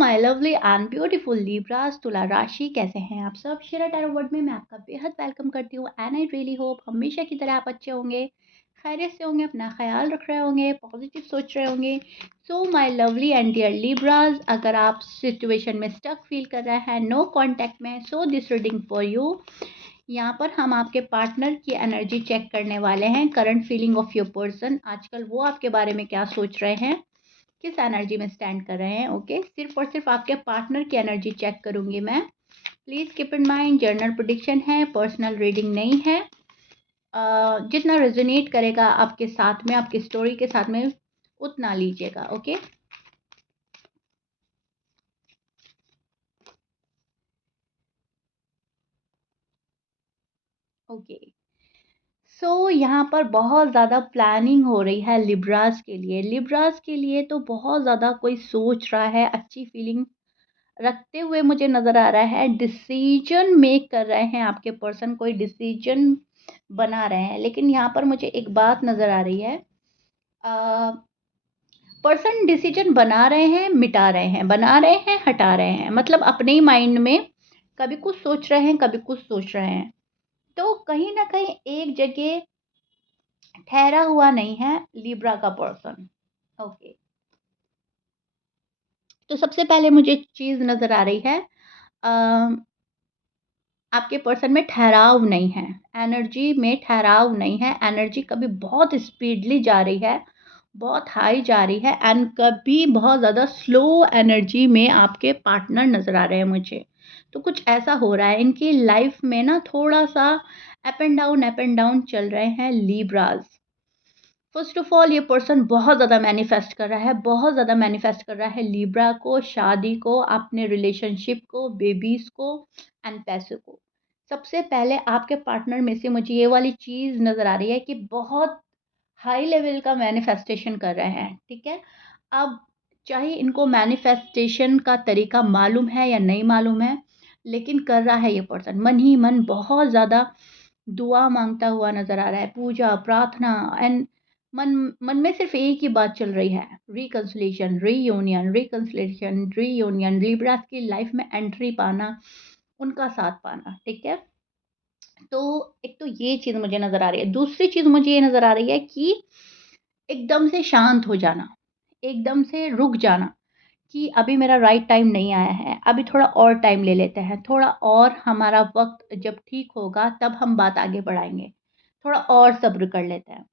My lovely and beautiful लीब्रास तुला राशि, कैसे हैं आप सब? शेरा टैरो वर्ड में मैं आपका बेहद वेलकम करती हूँ एंड आई रियली होप हमेशा की तरह आप अच्छे होंगे, खैरियत से होंगे, अपना ख्याल रख रहे होंगे, पॉजिटिव सोच रहे होंगे। So my lovely and dear Libras, अगर आप सिचुएशन में स्टक फील कर रहे हैं, नो कांटेक्ट में, so this reading for you. यहाँ पर हम आपके पार्टनर की एनर्जी चेक करने वाले हैं। Current feeling of your person, आजकल वो आपके बारे में क्या सोच रहे हैं, किस एनर्जी में स्टैंड कर रहे हैं। ओके, सिर्फ और सिर्फ आपके पार्टनर की एनर्जी चेक करूंगी मैं। Please keep in mind, journal prediction है, पर्सनल रीडिंग नहीं है। जितना रेजोनेट करेगा आपके साथ में, आपकी स्टोरी के साथ में, उतना लीजिएगा। Okay, okay. सो यहाँ पर बहुत ज़्यादा प्लानिंग हो रही है लिब्रास के लिए। लिब्रास के लिए तो बहुत ज़्यादा कोई सोच रहा है, अच्छी फीलिंग रखते हुए मुझे नज़र आ रहा है। डिसीजन मेक कर रहे हैं आपके पर्सन, कोई डिसीजन बना रहे हैं। लेकिन यहाँ पर मुझे एक बात नज़र आ रही है, पर्सन डिसीजन बना रहे हैं, मिटा रहे हैं, बना रहे हैं, हटा रहे हैं, मतलब अपने ही माइंड में कभी कुछ सोच रहे हैं, कभी कुछ सोच रहे हैं। तो कहीं ना कहीं एक जगह ठहरा हुआ नहीं है लिब्रा का पर्सन। ओके, तो सबसे पहले मुझे चीज़ नज़र आ रही है, आपके पर्सन में ठहराव नहीं है, एनर्जी में ठहराव नहीं है। एनर्जी कभी बहुत स्पीडली जा रही है, बहुत हाई जा रही है, एंड कभी बहुत ज़्यादा स्लो एनर्जी में आपके पार्टनर नज़र आ रहे हैं मुझे। तो कुछ ऐसा हो रहा है इनकी लाइफ में ना, थोड़ा सा अप एंड डाउन चल रहे हैं लीब्राज। फर्स्ट ऑफ ऑल, ये पर्सन बहुत ज़्यादा मैनिफेस्ट कर रहा है, बहुत ज़्यादा मैनिफेस्ट कर रहा है लिब्रा को, शादी को, अपने रिलेशनशिप को, बेबीज़ को एंड पैसे को। सबसे पहले आपके पार्टनर में से मुझे ये वाली चीज़ नज़र आ रही है कि बहुत हाई लेवल का मैनिफेस्टेशन कर रहे हैं। ठीक है, अब चाहे इनको मैनिफेस्टेशन का तरीका मालूम है या नहीं मालूम है, लेकिन कर रहा है ये पर्सन मन ही मन। बहुत ज़्यादा दुआ मांगता हुआ नज़र आ रहा है, पूजा प्रार्थना, एंड मन मन में सिर्फ एक ही बात चल रही है, reconciliation, reunion, reconciliation, reunion, Libras की लाइफ में एंट्री पाना, उनका साथ पाना। ठीक है, तो एक तो ये चीज़ मुझे नज़र आ रही है। दूसरी चीज़ मुझे ये नज़र आ रही है कि एकदम से शांत हो जाना, एकदम से रुक जाना, कि अभी मेरा राइट टाइम नहीं आया है, अभी थोड़ा और टाइम ले लेते हैं, थोड़ा और हमारा वक्त जब ठीक होगा तब हम बात आगे बढ़ाएंगे, थोड़ा और सब्र कर लेते हैं।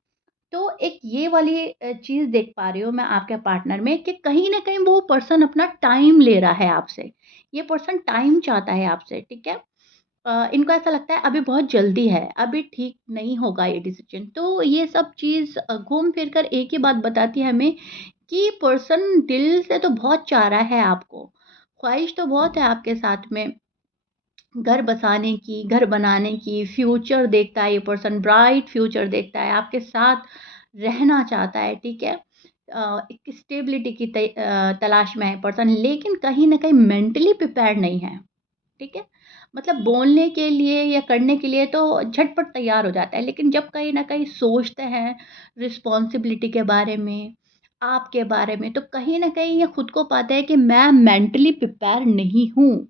तो एक ये वाली चीज़ देख पा रही हूँ मैं आपके पार्टनर में कि कहीं न कहीं वो पर्सन अपना टाइम ले रहा है आपसे। ये पर्सन टाइम चाहता है आपसे, ठीक है? इनको ऐसा लगता है अभी बहुत जल्दी है, अभी ठीक नहीं होगा ये डिसीज़न। तो ये सब चीज़ घूम फिर कर एक ही बात बताती है हमें कि पर्सन दिल से तो बहुत चाह रहा है आपको। ख्वाहिश तो बहुत है आपके साथ में, घर बसाने की, घर बनाने की, फ्यूचर देखता है ये पर्सन, ब्राइट फ्यूचर देखता है, आपके साथ रहना चाहता है। ठीक है? एक स्टेबिलिटी की तलाश में है पर्सन, लेकिन कहीं न कहीं मेंटली प्रिपेयर्ड नहीं है। ठीक है? मतलब बोलने के लिए या करने के लिए तो झटपट तैयार हो जाता है, लेकिन जब कहीं न कहीं सोचते हैं रिस्पॉन्सिबिलिटी के बारे में, आपके बारे में, तो कहीं न कहीं ये खुद को पाता है कि मैं मेंटली प्रिपेयर नहीं हूँ।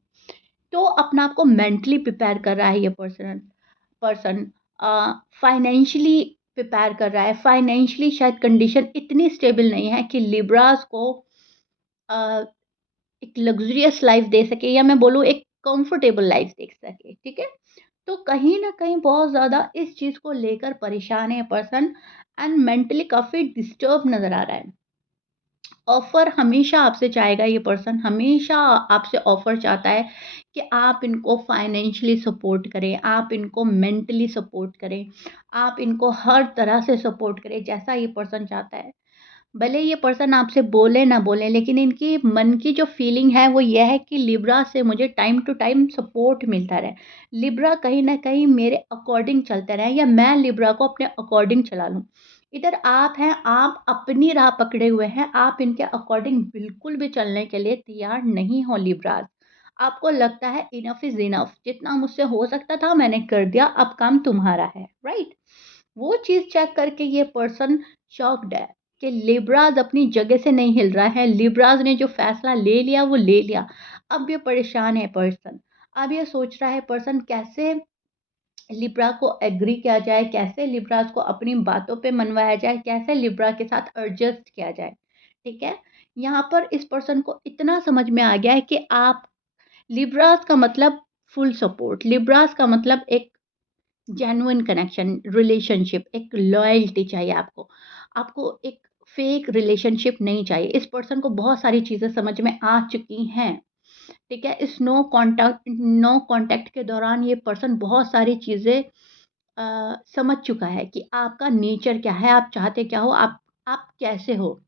तो अपने आप को मेंटली प्रिपेयर कर रहा है ये पर्सन। पर्सन फाइनेंशियली प्रिपेयर कर रहा है। फाइनेंशियली शायद कंडीशन इतनी स्टेबल नहीं है कि लिब्रास को अ, एक लग्ज़रियस लाइफ़ दे सके, या मैं बोलूँ एक कंफर्टेबल लाइफ़ दे सके। ठीक है? तो कहीं न कहीं बहुत ज़्यादा इस चीज़ को लेकर परेशान है पर्सन, एंड मेंटली काफ़ी डिस्टर्ब नज़र आ रहा है। ऑफ़र हमेशा आपसे चाहेगा ये पर्सन, हमेशा आपसे ऑफ़र चाहता है कि आप इनको फाइनेंशियली सपोर्ट करें, आप इनको मेंटली सपोर्ट करें, आप इनको हर तरह से सपोर्ट करें, जैसा ये पर्सन चाहता है। भले ये पर्सन आपसे बोले ना बोले, लेकिन इनकी मन की जो फीलिंग है वो ये है कि लिब्रा से मुझे टाइम टू टाइम सपोर्ट मिलता रहे। लिब्रा कहीं न कहीं मेरे अकॉर्डिंग चलते रहें, या मैं लिब्रा को अपने अकॉर्डिंग चला लूँ। इधर आप हैं, आप अपनी राह पकड़े हुए हैं, आप इनके अकॉर्डिंग बिल्कुल भी चलने के लिए तैयार नहीं हो लिब्राज़। आपको लगता है इनफ इज़ इनफ, जितना मुझसे हो सकता था मैंने कर दिया, अब काम तुम्हारा है, राइट? वो चीज़ चेक करके ये पर्सन शॉक्ड है। कि लिब्राज़ अपनी जगह से नहीं हिल रहा है, लिब्राज़ ने जो फ़ैसला ले लिया वो ले लिया। अब ये परेशान है पर्सन, अब ये सोच रहा है पर्सन कैसे लिब्रा को एग्री किया जाए, कैसे लिब्राज़ को अपनी बातों पे मनवाया जाए, कैसे लिब्रा के साथ एडजस्ट किया जाए, ठीक है? यहाँ पर इस पर्सन को इतना समझ में आ गया है कि आप लिब्राज़ का मतलब फुल सपोर्ट, लिब्राज़ का मतलब एक जेन्युइन कनेक्शन, रिलेशनशिप, एक लॉयल्टी चाहिए आपको। आपको एक फेक रिलेशनशिप नहीं चाहिए। इस पर्सन को बहुत सारी चीज़ें समझ में आ चुकी हैं, ठीक है? इस नो कॉन्टैक्ट के दौरान ये पर्सन बहुत सारी चीज़ें समझ चुका है कि आपका नेचर क्या है, आप चाहते क्या हो, आप कैसे हो।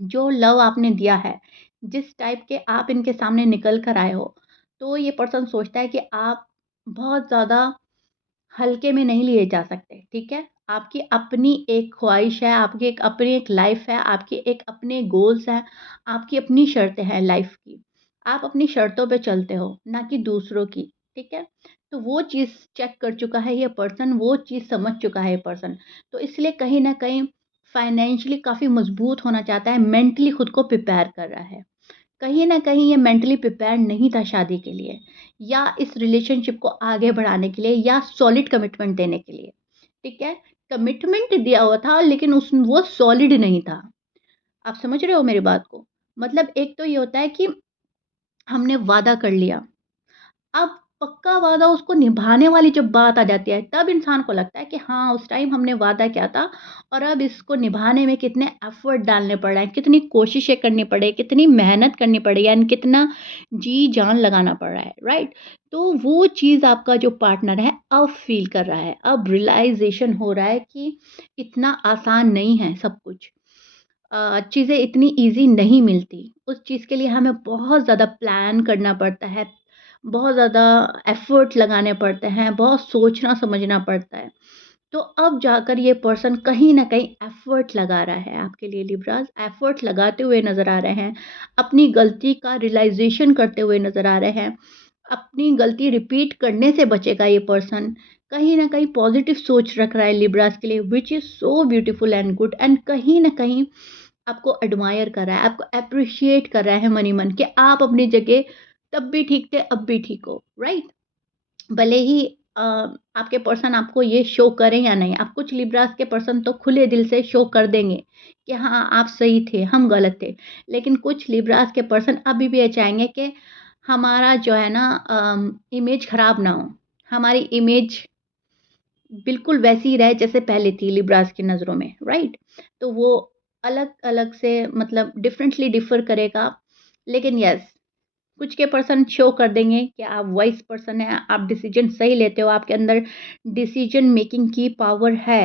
जो लव आपने दिया है, जिस टाइप के आप इनके सामने निकल कर आए हो, तो ये पर्सन सोचता है कि आप बहुत ज़्यादा हल्के में नहीं लिए जा सकते, ठीक है? आपकी अपनी एक ख़्वाहिश है, आपकी एक अपनी एक लाइफ़ है, आपके एक अपने गोल्स हैं, आपकी अपनी शर्तें हैं लाइफ़ की। आप अपनी शर्तों पे चलते हो, ना कि दूसरों की, ठीक है? तो वो चीज़ चेक कर चुका है ये पर्सन, वो चीज़ समझ चुका है ये पर्सन। तो इसलिए कहीं न कहीं फाइनेंशियली काफ़ी मज़बूत होना चाहता है, मेंटली खुद को प्रिपेयर कर रहा है। कहीं न कहीं ये मेंटली प्रिपेयर्ड नहीं था शादी के लिए या इस रिलेशनशिप को आगे बढ़ाने के लिए या सॉलिड कमिटमेंट देने के लिए, ठीक है? कमिटमेंट दिया हुआ था लेकिन उस वो सॉलिड नहीं था। आप समझ रहे हो मेरी बात को? मतलब एक तो ये होता है कि हमने वादा कर लिया, अब पक्का वादा उसको निभाने वाली जब बात आ जाती है, तब इंसान को लगता है कि हाँ, उस टाइम हमने वादा किया था और अब इसको निभाने में कितने एफ़र्ट डालने पड़ रहे हैं, कितनी कोशिशें करनी पड़ी, कितनी मेहनत करनी पड़ी एंड कितना जी-जान लगाना पड़ रहा है, राइट? तो वो चीज़ आपका जो पार्टनर है, अब फ़ील कर रहा है, अब रियलाइज़ेशन हो रहा है कि इतना आसान नहीं है सब कुछ। चीज़ें इतनी ईज़ी नहीं मिलती। उस चीज़ के लिए हमें बहुत ज़्यादा प्लान करना पड़ता है, बहुत ज़्यादा एफ़र्ट लगाने पड़ते हैं, बहुत सोचना-समझना पड़ता है। तो अब जाकर ये पर्सन कहीं न कहीं एफ़र्ट लगा रहा है आपके लिए लिब्राज़, एफ़र्ट लगाते हुए नज़र आ रहे हैं। अपनी गलती का रियलाइज़ेशन करते हुए नज़र आ रहे हैं। अपनी गलती रिपीट करने से बचेगा ये पर्सन। कहीं न कहीं पॉज़िटिव सोच रख रहा है लिब्राज़ के लिए which is so beautiful and good and कहीं न कहीं आपको एडमायर कर रहा है, आपको एप्रिशिएट कर रहा है मन ही मन कि आप अपनी जगह तब भी ठीक थे, अब भी ठीक हो, राइट? भले ही आपके पर्सन आपको ये शो करें या नहीं, आप कुछ लिब्रास के पर्सन तो खुले दिल से शो कर देंगे कि हाँ, आप सही थे, हम गलत थे। लेकिन कुछ लिब्रास के पर्सन अभी भी ये चाहेंगे कि हमारा जो है ना इमेज खराब ना हो, हमारी इमेज बिल्कुल वैसी ही रहे जैसे पहले थी लिब्रास की नज़रों में, राइट? तो वो अलग-अलग से मतलब डिफरेंटली डिफ़र करेगा। लेकिन येस, कुछ के पर्सन शो कर देंगे कि आप वाइज़ पर्सन हैं, आप डिसीज़न सही लेते हो, आपके अंदर डिसीज़न मेकिंग की पावर है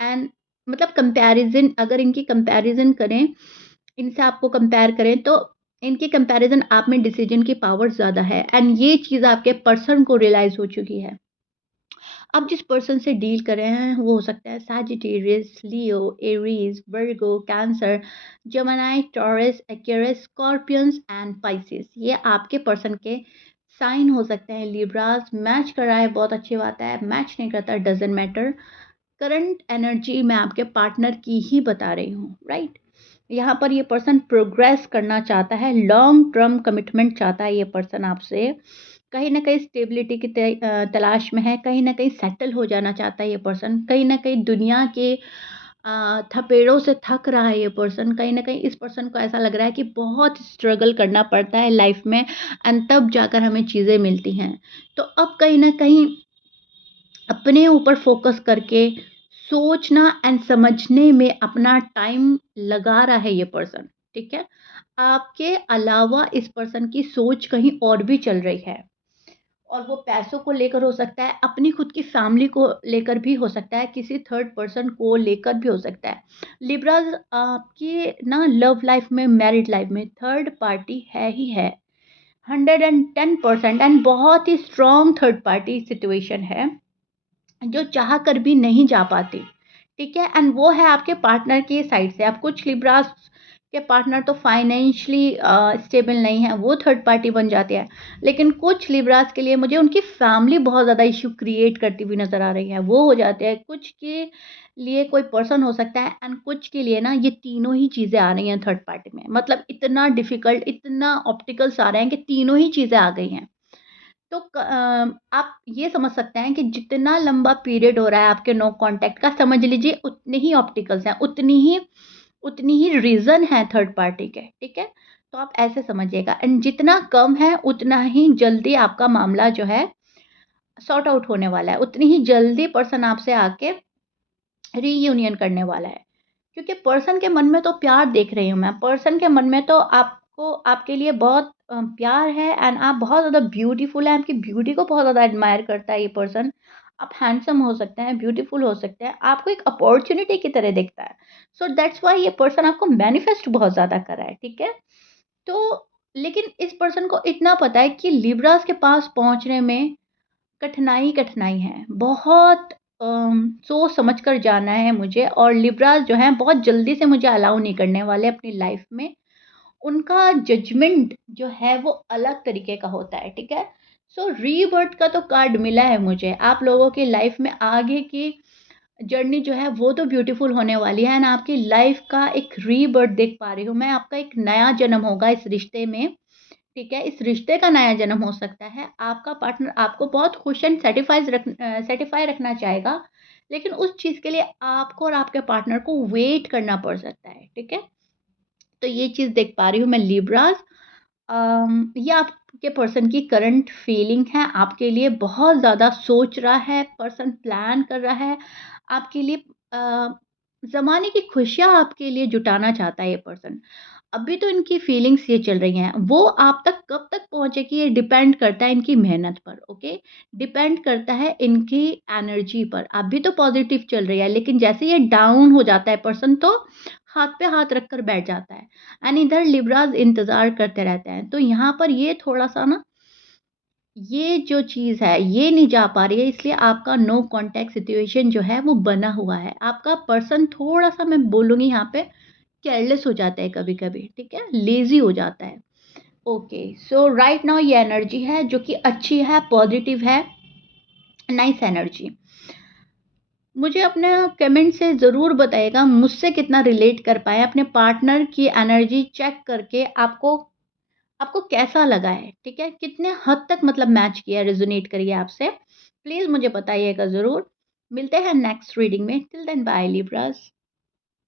एंड मतलब कंपैरिज़न अगर इनकी कंपैरिज़न करें, इनसे आपको कंपेयर करें तो इनकी कंपैरिज़न आप में डिसीज़न की पावर ज़्यादा है एंड ये चीज़ आपके पर्सन को रियलाइज़ हो चुकी है। आप जिस पर्सन से डील कर रहे हैं वो हो सकता है Sagittarius, Leo, Aries, Virgo, Cancer, Gemini, Taurus, Aquarius, scorpions and Pisces. ये आपके पर्सन के साइन हो सकते हैं। लिब्रास मैच कर रहा है, बहुत अच्छी बात है। मैच नहीं करता, डजेंट मैटर। करंट एनर्जी मैं आपके पार्टनर की ही बता रही हूँ, राइट? यहाँ पर ये पर्सन प्रोग्रेस करना चाहता है, लॉन्ग टर्म कमिटमेंट चाहता है ये पर्सन आपसे। कहीं न कहीं स्टेबिलिटी की तलाश में है, कहीं न कहीं सेटल हो जाना चाहता है ये पर्सन, कहीं न कहीं दुनिया के थपेड़ों से थक रहा है ये पर्सन, कहीं न कहीं इस पर्सन को ऐसा लग रहा है कि बहुत स्ट्रगल करना पड़ता है लाइफ में एंड तब जाकर हमें चीज़ें मिलती हैं। तो अब कहीं न कहीं अपने ऊपर फ़ोकस करके सोचना एंड समझने में अपना टाइम लगा रहा है ये पर्सन, ठीक है? आपके अलावा इस पर्सन की सोच कहीं और भी चल रही है और वो पैसों को लेकर हो सकता है, अपनी खुद की फैमिली को लेकर भी हो सकता है, किसी थर्ड पर्सन को लेकर भी हो सकता है। लिब्राज़ आपकी ना लव लाइफ़ में, मैरिड लाइफ़ में थर्ड पार्टी है ही है, 110% एंड बहुत ही स्ट्रॉन्ग थर्ड पार्टी सिचुएशन है। जो चाह कर भी नहीं जा पाती, ठीक है? एंड वो है आपके पार्टनर की साइड से। अब कुछ लिब्रास के पार्टनर तो फाइनेंशियली स्टेबल नहीं है, वो थर्ड पार्टी बन जाते हैं। लेकिन कुछ लिब्रास के लिए मुझे उनकी फैमिली बहुत ज़्यादा इश्यू क्रिएट करती हुई नज़र आ रही है, वो हो जाते हैं। कुछ के लिए कोई पर्सन हो सकता है एंड कुछ के लिए ना ये तीनों ही चीज़ें आ रही हैं थर्ड पार्टी में। मतलब इतना डिफ़िकल्ट, इतना ऑब्स्टिकल्स आ रहे हैं कि तीनों ही चीज़ें आ गई हैं। तो आप ये समझ सकते हैं कि जितना लंबा पीरियड हो रहा है आपके नो कॉन्टैक्ट का, समझ लीजिए उतने ही ऑब्स्टिकल्स हैं, उतनी ही रीज़न है थर्ड पार्टी के, ठीक है? तो आप ऐसे समझिएगा एंड जितना कम है उतना ही जल्दी आपका मामला जो है सॉर्ट आउट होने वाला है, उतनी ही जल्दी पर्सन आपसे आके रीयूनियन करने वाला है। क्योंकि पर्सन के मन में तो प्यार देख रही हूँ मैं, पर्सन के मन में तो आपको आपके लिए बहुत प्यार है एंड आप बहुत ज़्यादा ब्यूटीफुल हैं, आपकी ब्यूटी को बहुत ज़्यादा एडमायर करता है ये पर्सन। आप हैंडसम हो सकते हैं, ब्यूटीफुल हो सकते हैं, आपको एक अपॉर्च्युनिटी की तरह देखता है। सो दैट्स व्हाई ये पर्सन आपको मैनिफेस्ट बहुत ज़्यादा कर रहा है, ठीक है? तो लेकिन इस पर्सन को इतना पता है कि लिब्रास के पास पहुँचने में कठिनाई है। बहुत सोच समझ कर जाना है मुझे और लिब्रास जो हैं बहुत जल्दी से मुझे अलाउ नहीं करने वाले अपनी लाइफ़ में। उनका जजमेंट जो है वो अलग तरीके का होता है, ठीक है? सो रीबर्थ का तो कार्ड मिला है मुझे। आप लोगों की लाइफ़ में आगे की जर्नी जो है वो तो ब्यूटीफुल होने वाली है एंड आपकी लाइफ़ का एक रीबर्थ देख पा रही हूँ मैं। आपका एक नया जन्म होगा इस रिश्ते में। ठीक है, इस रिश्ते का नया जन्म हो सकता है। आपका पार्टनर आपको बहुत खुश एंड सैटिस्फाई रखना चाहेगा, लेकिन उस चीज़ के लिए आपको और आपके पार्टनर को वेट करना पड़ सकता है, ठीक है? तो ये चीज़ देख पा रही हूँ मैं लिब्रास। ये आपके पर्सन की करंट फीलिंग है, आपके लिए बहुत ज़्यादा सोच रहा है, पर्सन प्लान कर रहा है, आपके लिए ज़माने की खुशियाँ आपके लिए जुटाना चाहता है ये पर्सन। अभी तो इनकी फीलिंग्स ये चल रही हैं, वो आप तक कब तक पहुँचेगी ये डिपेंड करता है इनकी मेहनत पर, ओके? डिपेंड करता है इनकी एनर्जी पर। अभी तो पॉज़िटिव चल रही है, लेकिन जैसे ये डाउन हो जाता है पर्सन तो हाथ पे हाथ रख कर बैठ जाता है एंड इधर लिब्राज़ इंतज़ार करते रहते हैं। तो यहाँ पर ये थोड़ा-सा ना ये जो चीज़ है, ये नहीं जा पा रही है इसलिए आपका नो कॉन्टैक्ट सिचुएशन जो है वो बना हुआ है। आपका पर्सन थोड़ा-सा मैं बोलूँगी यहाँ पे केयरलेस हो जाता है कभी-कभी, ठीक है? लेज़ी हो जाता है। ओके, सो राइट नाउ ये एनर्जी है जो कि अच्छी है, पॉज़िटिव है, नाइस एनर्जी। मुझे अपने कमेंट से ज़रूर बताइएगा मुझसे कितना रिलेट कर पाए, अपने पार्टनर की एनर्जी चेक करके आपको आपको कैसा लगा है, ठीक है? कितने हद तक मतलब मैच किया, रेज़ोनेट करी है आपसे? प्लीज़ मुझे बताइएगा ज़रूर। मिलते हैं नेक्स्ट रीडिंग में, टिल देन बाय लिब्रास।